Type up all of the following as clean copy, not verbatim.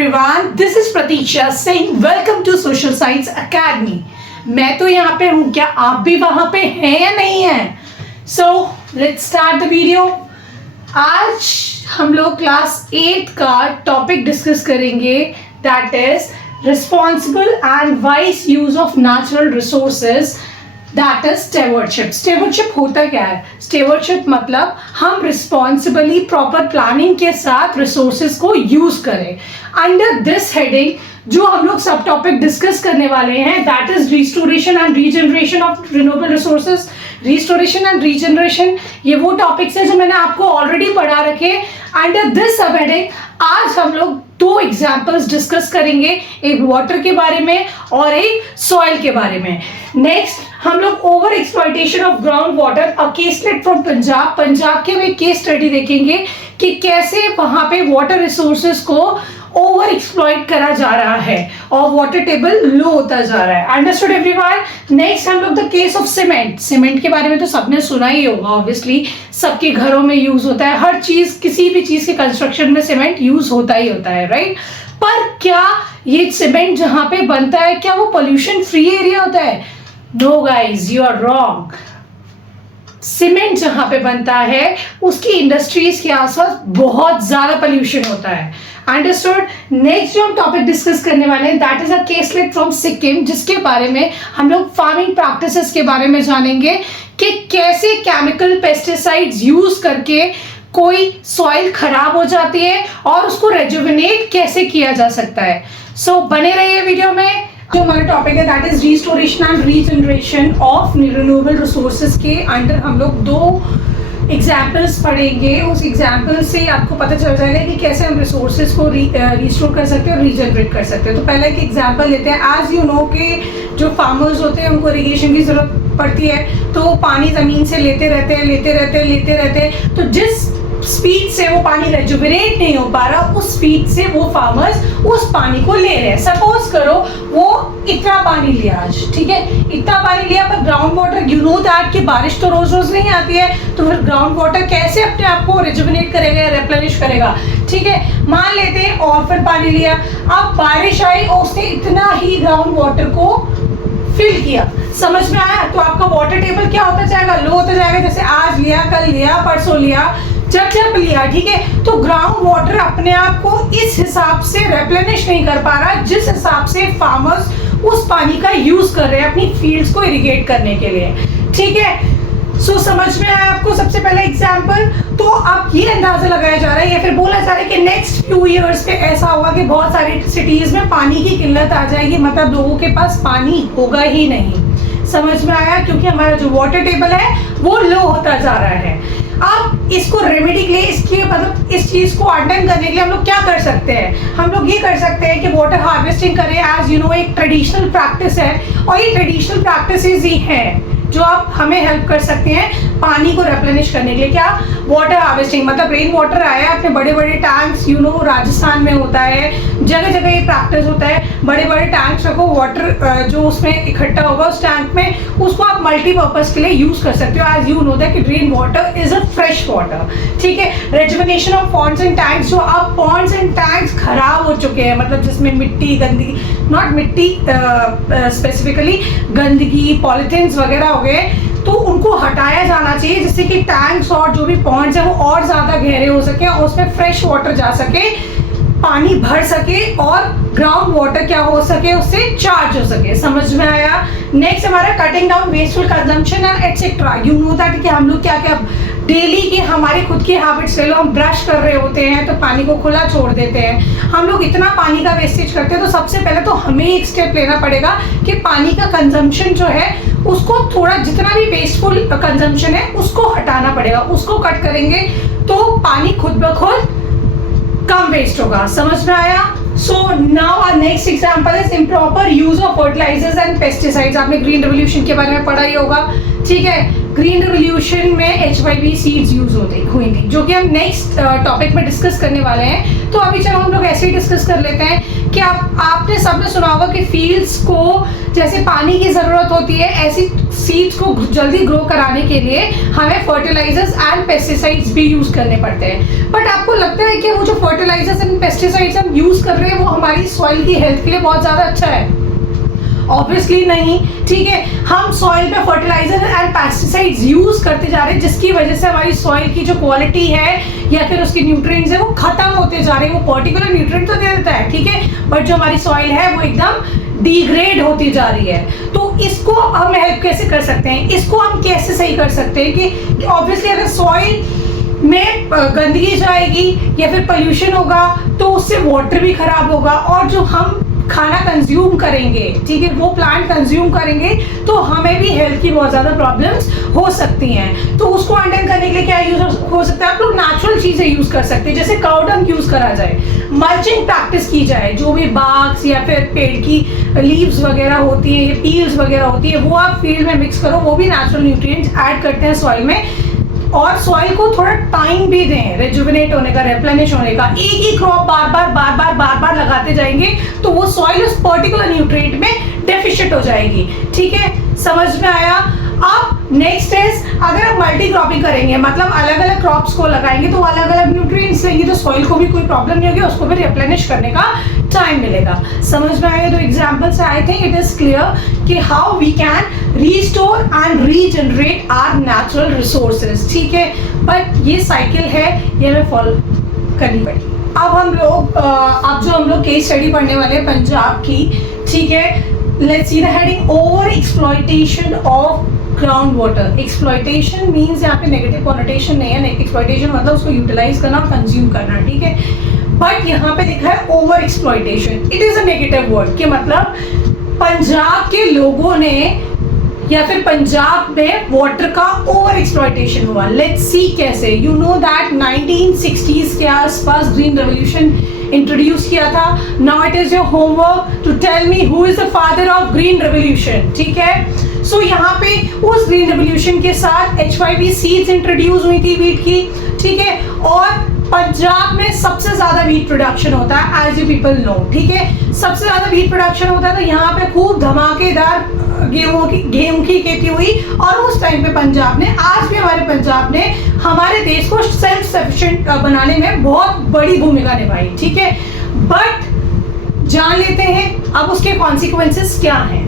Everyone, this is Prateeksha Singh. Welcome to social science academy. मैं तो यहाँ पे हूँ, क्या आप भी वहां पे हैं या नहीं हैं? So let's start the video. आज हम लोग क्लास 8 का टॉपिक डिस्कस करेंगे, that is responsible and wise use of natural resources, that is stewardship. Stewardship होता क्या है? स्टेवर्डशिप मतलब हम रिस्पॉन्सिबली प्रॉपर प्लानिंग के साथ रिसोर्सेज को यूज करें। अंडर दिस हेडिंग जो हम लोग सब टॉपिक डिस्कस करने वाले हैं, that is restoration and regeneration of renewable resources. Restoration and regeneration ये वो टॉपिक्स है जो मैंने आपको ऑलरेडी पढ़ा रखे। अंडर दिस सब हेडिंग आज हम लोग दो एग्जाम्पल्स डिस्कस करेंगे, एक वाटर के बारे में और एक सॉइल के बारे में। नेक्स्ट हम लोग over exploitation of ground water, a case study from Punjab के एक केस स्टडी देखेंगे कि कैसे वहां पे वाटर रिसोर्सेज को ओवर एक्सप्लॉइट करा जा रहा है और वाटर टेबल लो होता जा रहा है। Understood everyone? नेक्स्ट हम लोग the case of cement. Cement के बारे में तो सबने सुना ही होगा, ऑब्वियसली सबके घरों में यूज होता है, हर चीज किसी भी चीज के कंस्ट्रक्शन में सीमेंट यूज होता ही होता है, राइट? पर क्या ये सीमेंट जहां पे बनता है क्या वो पोल्यूशन फ्री एरिया होता है? No guys, you are wrong. Cement जहां पे बनता है उसकी इंडस्ट्रीज के आसपास बहुत ज्यादा पोल्यूशन होता है। अंडरस्टूड? नेक्स्ट जो हम टॉपिक डिस्कस करने वाले हैं, that is a caselet from Sikkim, जिसके बारे में हम लोग फार्मिंग प्रैक्टिसेस के बारे में जानेंगे कि कैसे केमिकल पेस्टिसाइड्स यूज करके कोई सॉइल खराब हो जाती है और उसको रेजुविनेट कैसे किया जा सकता है। सो बने रहिए वीडियो में। जो हमारा टॉपिक है that is restoration and regeneration of renewable resources के अंडर हम लोग दो एग्जाम्पल्स पढ़ेंगे। उस एग्जाम्पल से आपको पता चल जाएगा कि कैसे हम रिसोर्सेज को रिस्टोर कर सकते हैं और रीजनरेट कर सकते हैं। तो पहले एक एग्जाम्पल लेते हैं। आज यू नो कि जो फार्मर्स होते हैं उनको इरिगेशन की जरूरत पड़ती है, तो वो पानी जमीन से लेते रहते हैं। तो जिस स्पीड से वो पानी रेजुविनेट नहीं हो पा रहा, उस स्पीड से वो फार्मर्स उस पानी को ले रहे हैं। सपोज करो वो इतना पानी लिया आज, ठीक है, इतना पानी लिया, पर ground water, you know that कि बारिश तो रोज रोज नहीं आती है, तो फिर ग्राउंड वाटर कैसे अपने आप को रेजुविनेट करेगा, रेप्लेनिश करेगा, ठीक है। मान लेते हैं और फिर पानी लिया, अब बारिश आई और उसने इतना ही ग्राउंड वाटर को फिल किया। समझ में आया? तो आपका वाटर टेबल क्या होता जाएगा? लो होता जाएगा। जैसे आज लिया, कल लिया, परसों लिया, जब लिया, ठीक है। तो ग्राउंड वाटर अपने आप को इस हिसाब से रेप्लेनिश नहीं कर पा रहा जिस हिसाब से फार्मर्स उस पानी का यूज कर रहे हैं अपनी फील्ड्स को इरिगेट करने के लिए, ठीक है। सो समझ में आया आपको सबसे पहला एग्जाम्पल? तो अब ये अंदाजा लगाया जा रहा है या फिर बोला जा रहा है कि नेक्स्ट फ्यू इयर्स पे ऐसा होगा कि बहुत सारी सिटीज में पानी की किल्लत आ जाएगी, मतलब लोगों के पास पानी होगा ही नहीं। समझ में आया? क्योंकि हमारा जो वाटर टेबल है वो लो होता जा रहा है। अब इसको रेमेडी के लिए, इसके मतलब इस चीज को अटेंड करने के लिए हम लोग क्या कर सकते हैं? हम लोग ये कर सकते हैं कि वाटर हार्वेस्टिंग करें। एज यू नो एक ट्रेडिशनल प्रैक्टिस है और ये ट्रेडिशनल प्रैक्टिसेस ही हैं जो आप हमें हेल्प कर सकते हैं पानी को रेप्लेनिश करने के लिए। क्या? वाटर हार्वेस्टिंग, मतलब रेन वाटर आया, अपने बड़े बड़े टैंक्स, यू नो राजस्थान में होता है, जगह जगह ये प्रैक्टिस होता है, बड़े बड़े टैंक्स रखो, वाटर जो उसमें इकट्ठा होगा उस टैंक में, उसको आप मल्टीपर्पज के लिए यूज कर सकते हो। As you know that rain water is a fresh water, ठीक है। Rejuvenation of ponds and tanks, जो अब पॉन्ड्स एंड टैंक्स खराब हो चुके हैं, मतलब जिसमें मिट्टी, गंदगी, नॉट मिट्टी स्पेसिफिकली, गंदगी, पॉलिथीन्स वगैरह हो गए, तो उनको हटाया जाना चाहिए जिससे कि टैंक्स और जो भी पॉन्ड्स हैं वो और ज्यादा गहरे हो सके और उसमें फ्रेश वाटर जा सके, पानी भर सके और ग्राउंड वाटर क्या हो सके, उससे चार्ज हो सके। समझ में आया? नेक्स्ट हमारा cutting down wasteful consumption and etcetera. You know that कि हम लोग क्या क्या डेली की हमारी खुद की हैबिट्स ले लो, हम ब्रश कर रहे होते हैं तो पानी को खुला छोड़ देते हैं, हम लोग इतना पानी का वेस्टेज करते हैं। तो सबसे पहले तो हमें एक स्टेप लेना पड़ेगा कि पानी का कंजम्पशन जो है उसको थोड़ा, जितना भी वेस्टफुल कंजम्पशन है उसको हटाना पड़ेगा, उसको कट करेंगे तो पानी खुद ब खुद कम वेस्ट होगा। समझ में आया? So now our next example is improper use of fertilisers and pesticides. आपने ग्रीन रेवोल्यूशन के बारे में पढ़ा ही होगा, ठीक है। ग्रीन रेवोल्यूशन में HYV सीड्स यूज हुई थी, जो कि हम नेक्स्ट टॉपिक में डिस्कस करने वाले हैं। तो अभी चलो हम लोग ऐसे ही डिस्कस कर लेते हैं कि आपने सबने सुना होगा कि फील्ड्स को जैसे पानी की ज़रूरत होती है, ऐसी सीड्स को जल्दी ग्रो कराने के लिए हमें फर्टिलाइजर्स एंड पेस्टिसाइड्स भी यूज़ करने पड़ते हैं। बट आपको लगता है कि वो जो फर्टिलाइजर्स एंड पेस्टिसाइड्स हम यूज़ कर रहे हैं वो हमारी सॉइल की हेल्थ के लिए बहुत ज़्यादा अच्छा है? ऑब्वियसली नहीं, ठीक है। हम सॉइल पे फर्टिलाइजर एंड पेस्टिसाइड्स यूज करते जा रहे हैं, जिसकी वजह से हमारी सॉइल की जो क्वालिटी है या फिर उसकी न्यूट्रिएंट्स है वो खत्म होते जा रहे हैं। वो पर्टिकुलर न्यूट्रिएंट तो दे देता है, ठीक है, बट जो हमारी सॉइल है वो एकदम डिग्रेड होती जा रही है। तो इसको हम हेल्प कैसे कर सकते हैं, इसको हम कैसे सही कर सकते हैं कि ऑब्वियसली अगर सॉइल में गंदगी जाएगी या फिर पोल्यूशन होगा तो उससे वाटर भी खराब होगा, और जो हम खाना कंज्यूम करेंगे, ठीक है, वो प्लांट कंज्यूम करेंगे तो हमें भी हेल्थ की बहुत ज़्यादा प्रॉब्लम्स हो सकती हैं। तो उसको अटेंड करने के लिए क्या यूज हो सकता है? आप लोग नेचुरल चीज़ें यूज़ कर सकते हैं, जैसे काउ डंग यूज़ करा जाए, मल्चिंग प्रैक्टिस की जाए, जो भी बाग्स या फिर पेड़ की लीव्स वगैरह होती हैं या पील्स वगैरह होती है वो आप फील्ड में मिक्स करो, वो भी नेचुरल न्यूट्रिएंट्स ऐड करते हैं सॉइल में। और सॉइल को थोड़ा टाइम भी दें रिजुविनेट होने का, रेप्लेनिश होने का। एक ही क्रॉप बार बार लगाते जाएंगे तो वो सॉइल उस पर्टिकुलर न्यूट्रिएंट में डेफिशिएंट हो जाएगी, ठीक है, समझ में आया? अब नेक्स्ट इज, अगर हम मल्टी क्रॉपिंग करेंगे, मतलब अलग अलग क्रॉप्स को लगाएंगे तो अलग अलग न्यूट्रिएंट्स लेंगे, तो सॉइल को भी कोई प्रॉब्लम नहीं होगी, उसको भी रिप्लेनिश करने का टाइम मिलेगा। समझ में आया? तो एग्जाम्पल से I think it is clear कि how we can restore and regenerate our natural resources, ठीक है। बट ये साइकिल है, ये हमें फॉलो करनी पड़ेगी। अब हम लोग केस स्टडी पढ़ने वाले हैं पंजाब की, ठीक है। Let's see the heading, over exploitation of ground water. Exploitation means यहाँ पे नेगेटिव कॉनोटेशन नहीं है, एक्सप्लॉयटेशन मतलब उसको यूटिलाइज करना, कंज्यूम करना, ठीक है। बट यहाँ पे लिखा है over exploitation, it is a negative word, के मतलब पंजाब के लोगों ने या फिर पंजाब में वाटर का ओवर एक्सप्लॉयटेशन हुआ। लेट्स सी कैसे। यू नो दैट 1960s के आसपास ग्रीन रेवोल्यूशन इंट्रोड्यूस किया था। Now it is your homework to tell me who is the father of green revolution, ठीक है। सो यहाँ पे उस ग्रीन रेवोल्यूशन के साथ HYV सीड्स इंट्रोड्यूस हुई थी वीट की, ठीक है। और पंजाब में सबसे ज्यादा वीट प्रोडक्शन होता है, एज यू पीपल नो, ठीक है। सबसे ज्यादा वीट प्रोडक्शन होता है, तो यहाँ पे खूब धमाकेदार गेहूं की खेती हुई। और उस टाइम पे पंजाब ने, आज भी हमारे पंजाब ने हमारे देश को सेल्फ सफिशिएंट बनाने में बहुत बड़ी भूमिका निभाई, ठीक है। बट जान लेते हैं अब उसके कॉन्सिक्वेंसेस क्या हैं।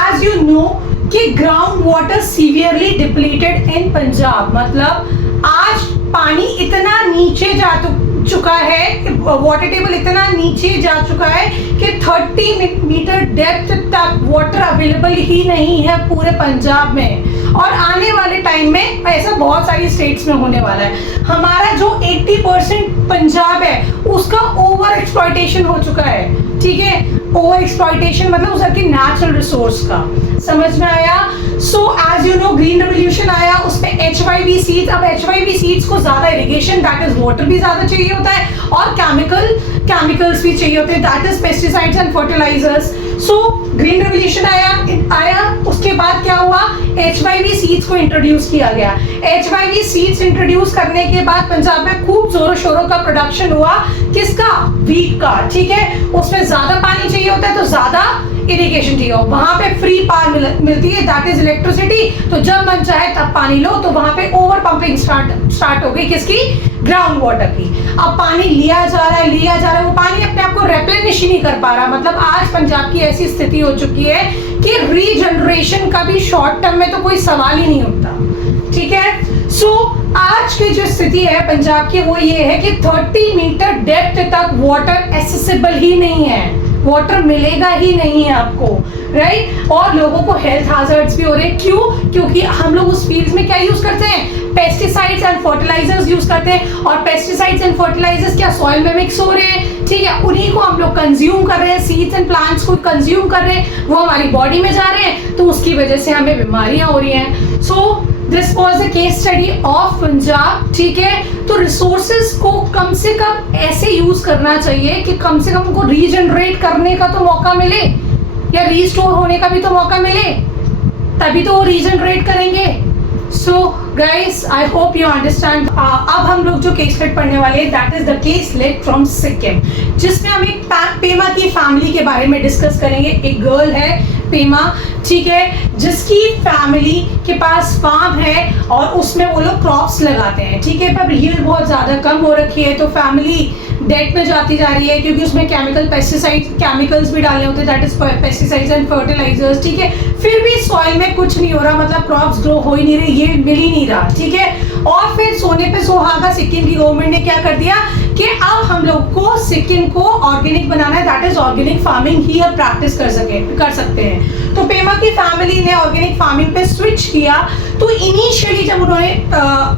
एज यू नो कि ग्राउंड वाटर सीवियरली डिप्लीटेड इन पंजाब, मतलब आज पानी इतना नीचे जा चुका है, वाटर टेबल इतना नीचे जा चुका है कि 30 मीटर डेप्थ तक वाटर अवेलेबल ही नहीं है पूरे पंजाब में। और आने वाले टाइम में ऐसा बहुत सारी स्टेट्स में होने वाला है। हमारा जो 80% पंजाब है उसका ओवर एक्सप्लॉयटेशन हो चुका है, ठीक है। ओवर एक्सप्लॉयटेशन मतलब उसकी नेचुरल रिसोर्स का, समझ में आया? So as you know green revolution आया, उसमें HYV सीड्स, अब HYV सीड्स को ज्यादा इरिगेशन, दैट इज वाटर भी ज्यादा चाहिए होता है, और केमिकल्स भी चाहिए होते हैं, that is pesticides and fertilisers. So green revolution आया, उसके बाद क्या हुआ? HYV सीड्स को इंट्रोड्यूस किया गया। HYV सीड्स इंट्रोड्यूस करने के बाद पंजाब में खूब जोरों शोरों का प्रोडक्शन हुआ, किसका? वीट का, ठीक है। उसमें ज्यादा पानी चाहिए होता है तो ज्यादा इरिगेशन चाहिए हो, वहां पे फ्री पावर मिलती है, दैट इज इलेक्ट्रिसिटी। तो जब मन चाहे तब पानी लो, तो वहां पे ओवर पंपिंग स्टार्ट हो गई, किसकी? ग्राउंड वाटर की। अब पानी लिया जा रहा है, वो पानी अपने आप को रेप्लेनिश ही नहीं कर पा रहा। मतलब आज पंजाब की ऐसी स्थिति हो चुकी है कि रीजनरेशन का भी शॉर्ट टर्म में तो कोई सवाल ही नहीं उठता, ठीक है। सो आज की जो स्थिति है पंजाब की वो ये है कि 30 मीटर डेप्थ तक वाटर एसेसिबल ही नहीं है, वाटर मिलेगा ही नहीं है आपको, राइट। और लोगों को हेल्थ हैजर्ड्स भी हो रहे हैं, क्यों? क्योंकि हम लोग उस फील्ड में क्या यूज करते हैं? पेस्टिसाइड्स एंड फर्टिलाइजर्स यूज करते हैं, और पेस्टिसाइड्स एंड फर्टिलाइजर्स क्या सॉइल में मिक्स हो रहे हैं, ठीक है। उन्हीं को हम लोग कंज्यूम कर रहे हैं, सीड्स एंड प्लांट्स को कंज्यूम कर रहे हैं, वो हमारी बॉडी में जा रहे हैं, तो उसकी वजह से हमें बीमारियां हो रही हैं। So this was a case study of Punjab, ठीक है। तो रिसोर्सेज को कम से कम ऐसे यूज करना चाहिए कि कम से कम उनको रीजनरेट करने का तो मौका मिले, या रीस्टोर होने का भी तो मौका मिले, तभी तो वो रीजनरेट करेंगे, so guys, I hope you understand. अब हम लोग जो केस लेट पढ़ने वाले हैं, that is the case late from Sikkim, जिसमें हम एक पेमा की फैमिली के बारे में डिस्कस करेंगे। एक गर्ल है पेमा, ठीक है, जिसकी फैमिली के पास फार्म है और उसमें वो लोग क्रॉप्स लगाते हैं, ठीक है, पर यील्ड बहुत ज़्यादा कम हो रखी है, तो फैमिली डेट में जाती जा रही है, क्योंकि उसमें केमिकल्स भी डाले होते हैं, that is pesticides and fertilisers, ठीक है। फिर भी सॉइल में कुछ नहीं हो रहा, मतलब क्रॉप्स ग्रो हो ही नहीं रही, ये मिल ही नहीं रहा, ठीक है। और फिर सोने पे सुहागा सिक्किम की गवर्नमेंट ने क्या कर दिया कि अब हम लोग को सिक्किम को ऑर्गेनिक बनाना है, दैट इज ऑर्गेनिक फार्मिंग ही अब प्रैक्टिस कर सकते हैं। तो पेमा की फैमिली ने ऑर्गेनिक फार्मिंग पे स्विच किया। तो इनिशियली जब उन्होंने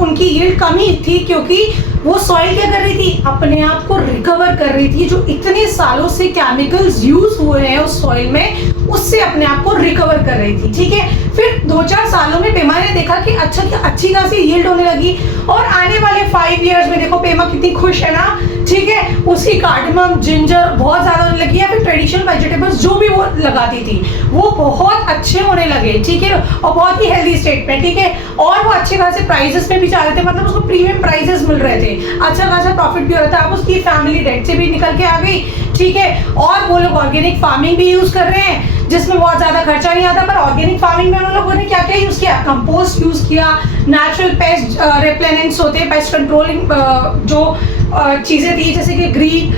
उनकी यील्ड कमी थी, क्योंकि वो सॉइल क्या कर रही थी, अपने आप को रिकवर कर रही थी, जो इतने सालों से केमिकल्स यूज हुए हैं उस सॉइल में, उससे अपने आप को रिकवर कर रही थी, ठीक है। फिर 2-4 सालों में पेमा ने देखा कि अच्छी खासी यील्ड होने लगी, और आने वाले 5 इयर्स में देखो पेमा कितनी खुश है ना, ठीक है। उसकी कार्डमम, जिंजर बहुत ज्यादा होने लगी है, फिर ट्रेडिशनल वेजिटेबल्स जो भी वो लगाती थी वो बहुत अच्छे होने लगे, ठीक है, और बहुत ही हेल्दी स्टेट में, ठीक है। और वो अच्छे खासे प्राइसेस में भी जा रहे थे, मतलब उसको प्रीमियम प्राइसेस मिल रहे थे, अच्छा खासा प्रॉफिट भी हो रहा था। अब उसकी फैमिली डेट से भी निकल के आ गई, ठीक है। और वो लोग ऑर्गेनिक फार्मिंग भी यूज कर रहे हैं, जिसमें बहुत ज्यादा खर्चा नहीं आता। पर ऑर्गेनिक फार्मिंग में उन लोगों ने क्या क्या यूज किया, कंपोस्ट यूज किया, नेचुरल पेस्ट रिपेलेंट्स होते हैं, पेस्ट कंट्रोलिंग जो चीजें थी, जैसे कि green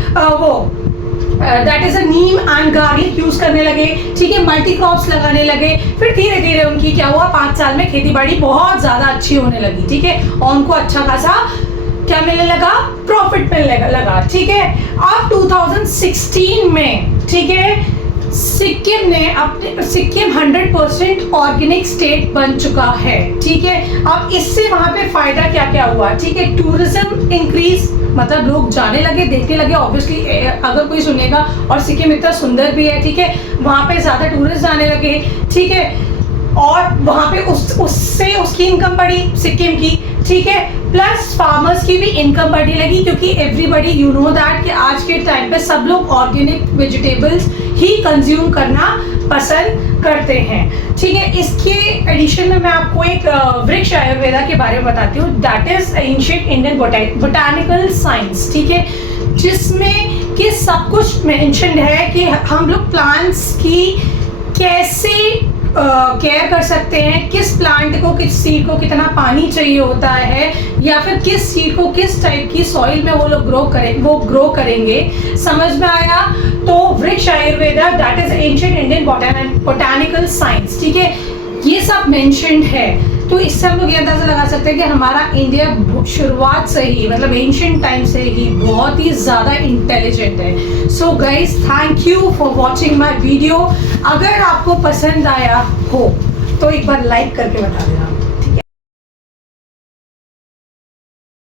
that is a Neem and garlic use करने लगे, ठीक है। मल्टी क्रॉप्स लगाने लगे। फिर धीरे धीरे उनकी क्या हुआ, 5 साल में खेती बाड़ी बहुत ज्यादा अच्छी होने लगी, ठीक है, और उनको अच्छा खासा क्या मिलने लगा, प्रॉफिट मिलने लगा, ठीक है। अब 2016 में, ठीक है, सिक्किम 100% ऑर्गेनिक स्टेट बन चुका है, ठीक है। अब इससे वहां पे फायदा क्या क्या हुआ, ठीक है। टूरिज्म इंक्रीज, मतलब लोग जाने लगे, देखने लगे, ऑब्वियसली अगर कोई सुनेगा, और सिक्किम इतना सुंदर भी है, ठीक है, वहां पे ज्यादा टूरिस्ट जाने लगे, ठीक है। और वहां पे उससे उसकी इनकम बढ़ी सिक्किम की, ठीक है। प्लस फार्मर्स की भी इनकम बढ़ने लगी, क्योंकि एवरीबडी यू नो दैट कि आज के टाइम पे सब लोग ऑर्गेनिक वेजिटेबल्स ही कंज्यूम करना पसंद करते हैं, ठीक है। इसके एडिशन में मैं आपको एक वृक्ष आयुर्वेदा के बारे में बताती हूँ, that is ancient Indian botanical science, ठीक है, जिसमें कि सब कुछ मेंशन्ड है कि हम लोग प्लांट्स की कैसे केयर कर सकते हैं, किस प्लांट को, किस सीड को कितना पानी चाहिए होता है, या फिर किस सीड को किस टाइप की सॉइल में वो लोग ग्रो करेंगे, समझ में आया। तो वृक्ष Ayurveda, that is ancient Indian botanical science, ठीक है, ये सब मेंशन्ड है। तो इससे हम लोग ये अंदाजा लगा सकते हैं कि हमारा इंडिया शुरुआत से ही, मतलब एंशिएंट टाइम से ही बहुत ही ज़्यादा इंटेलिजेंट है। So guys, thank you for watching my video. अगर आपको पसंद आया हो तो एक बार लाइक करके बता देना।